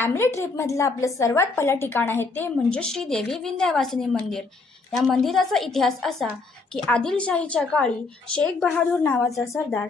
Family ट्रिपमधलं आपलं सर्वात पहिलं ठिकाण आहे ते म्हणजे श्रीदेवी विंध्यवासिनी मंदिर. या मंदिराचा इतिहास असा की आदिलशाहीच्या काळी शेख बहादूर नावाचा सरदार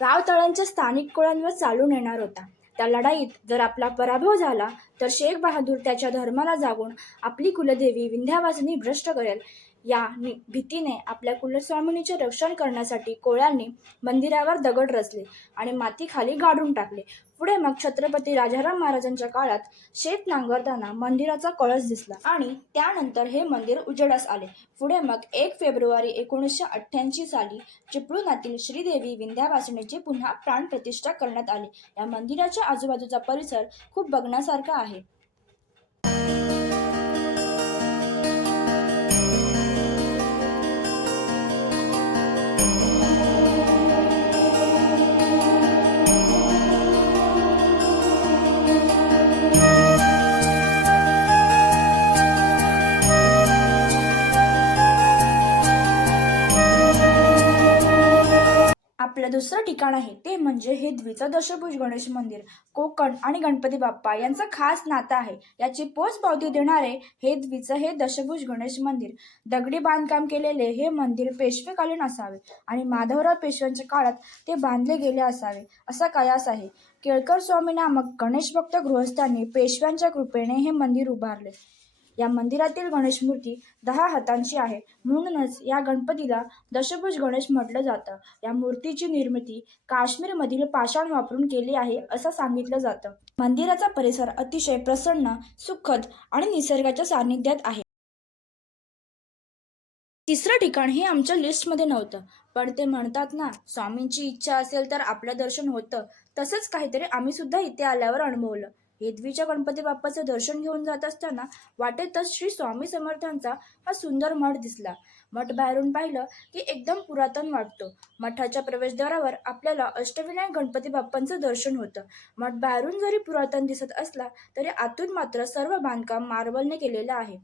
रावतळ्यांच्या स्थानिक कुळांवर चालून येणार होता. त्या लढाईत जर आपला पराभव झाला तर शेख बहादूर त्याच्या धर्माला जागून आपली कुलदेवी विंध्यवासिनी भ्रष्ट करेल या भीतीने आपल्या कुलस्वामिनीचे रक्षण करण्यासाठी कोळ्यांनी मंदिरावर दगड रचले आणि माती खाली गाडून टाकले. पुढे मग छत्रपती राजाराम महाराजांच्या काळात शेत नांगरताना मंदिराचा कळस दिसला आणि त्यानंतर हे मंदिर उजेडास आले. पुढे मग 1 फेब्रुवारी 1988 साली चिपळूणातील श्रीदेवी विंध्यवासिनीची पुन्हा प्राणप्रतिष्ठा करण्यात आली. या मंदिराच्या आजूबाजूचा परिसर खूप बघण्यासारखा आहे. आपलं दुसरं ठिकाण आहे ते म्हणजे हेदवीचं दशभुज गणेश मंदिर. कोकण आणि गणपती बाप्पा यांचं खास नातं आहे. याची पोचपावती देणारे हेदवीचं हे दशभुज गणेश मंदिर. दगडी बांधकाम केलेले हे मंदिर पेशवेकालीन असावे आणि माधवराव पेशव्यांच्या काळात ते बांधले गेले असावे असा कयास आहे. केळकर स्वामी नामक गणेशभक्त गृहस्थांनी पेशव्यांच्या कृपेने हे मंदिर उभारले. या मंदिरातील गणेश मूर्ती 10 हातांची आहे, म्हणूनच या गणपतीला दशभुज गणेश म्हटलं जातं. या मूर्तीची निर्मिती काश्मीरमधील पाषाण वापरून केली आहे असं सांगितलं जातं. मंदिराचा परिसर अतिशय प्रसन्न, सुखद आणि निसर्गाच्या सान्निध्यात आहे. तिसरं ठिकाण हे आमच्या लिस्टमध्ये नव्हतं, पण ते म्हणतात ना, स्वामींची इच्छा असेल तर आपलं दर्शन होतं. तसंच काहीतरी आम्ही सुद्धा इथे आल्यावर अनुभवलं. हेदवीच्या गणपती बाप्पाचं दर्शन घेऊन जात असताना वाटेतच श्री स्वामी समर्थांचा हा सुंदर मठ दिसला. मठ बाहेरून पाहिलं की एकदम पुरातन वाटतो. मठाच्या प्रवेशद्वारावर आपल्याला अष्टविनायक गणपती बाप्पांचं दर्शन होतं. मठ बाहेरून जरी पुरातन दिसत असला तरी आतून मात्र सर्व बांधकाम मार्बलने केलेलं आहे.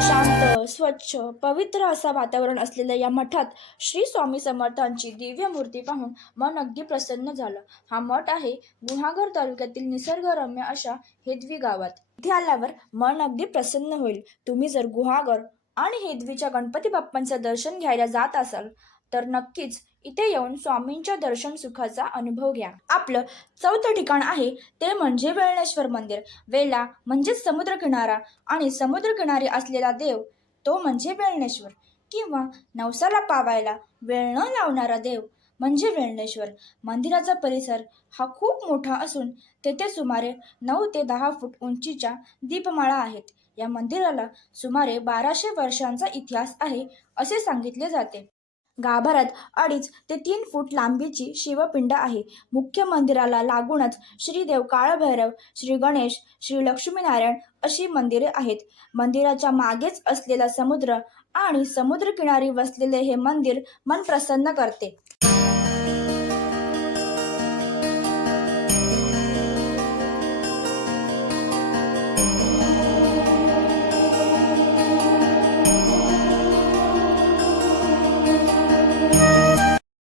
शांत, स्वच्छ, पवित्र असा वातावरण असलेल्या या मठात श्री स्वामी समर्थांची दिव्य मूर्ती पाहून मन अगदी प्रसन्न झालं. हा मठ आहे गुहागर तालुक्यातील निसर्गरम्य अशा हेदवी गावात. इथे आल्यावर मन अगदी प्रसन्न होईल. तुम्ही जर गुहागर आणि हेदवीच्या गणपती बाप्पांचं दर्शन घ्यायला जात असाल तर नक्कीच इथे येऊन स्वामींच्या दर्शन सुखाचा अनुभव घ्या. आपलं चौथं ठिकाण आहे ते म्हणजे वेळणेश्वर मंदिर. वेला म्हणजे समुद्रकिनारा आणि समुद्रकिनारी असलेला देव तो म्हणजे वेळणेश्वर, किंवा नवसाला पावायला वेळ न लावणारा देव म्हणजे वेळणेश्वर. मंदिराचा परिसर हा खूप मोठा असून तेथे सुमारे 9 ते 10 फूट उंचीच्या दीपमाळा आहेत. या मंदिराला सुमारे 1200 वर्षांचा इतिहास आहे असे सांगितले जाते. गाभाऱ्यात 2.5 ते 3 फूट लांबीची शिवपिंड आहे. मुख्य मंदिराला लागूनच श्रीदेव, काळभैरव, श्री गणेश, श्री लक्ष्मीनारायण अशी मंदिरे आहेत. मंदिराच्या मागेच असलेला समुद्र आणि समुद्रकिनारी वसलेले हे मंदिर मन प्रसन्न करते.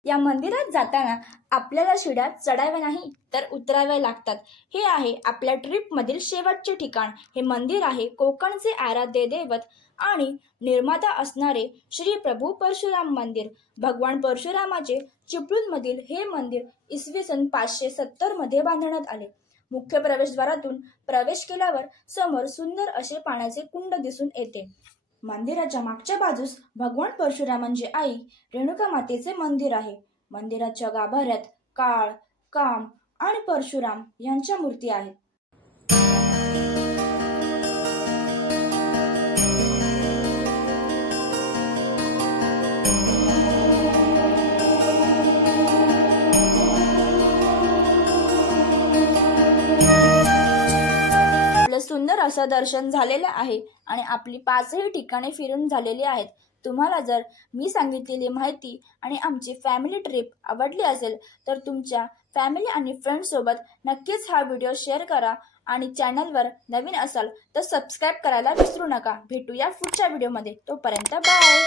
या मंदिरात जाताना आपल्याला शिड्या चढाव्या नाही तर उतराव्या लागतात. हे आहे आपल्या ट्रिपमधील शेवटचे ठिकाण. हे मंदिर आहे कोकणचे आराध्य दैवत आणि निर्माता असणारे श्री प्रभू परशुराम मंदिर. भगवान परशुरामाचे चिपळूणमधील हे मंदिर इसवी 570 मध्ये बांधण्यात आले. मुख्य प्रवेशद्वारातून प्रवेश केल्यावर समोर सुंदर असे पाण्याचे कुंड दिसून येते. मंदिराच्या मागच्या बाजूस भगवान परशुरामांची आई रेणुका मातेचे मंदिर आहे. मंदिराच्या गाभाऱ्यात काळ, काम आणि परशुराम यांच्या मूर्ती आहेत. सुंदर असं दर्शन झालेलं आहे आणि आपली 5ही ठिकाणे फिरून झालेली आहेत. तुम्हाला जर मी सांगितलेली माहिती आणि आमची फॅमिली ट्रिप आवडली असेल तर तुमच्या फॅमिली आणि फ्रेंड्ससोबत नक्कीच हा व्हिडिओ शेअर करा आणि चॅनलवर नवीन असाल तर सबस्क्राईब करायला विसरू नका. भेटूया पुढच्या व्हिडिओमध्ये. तोपर्यंत बाय.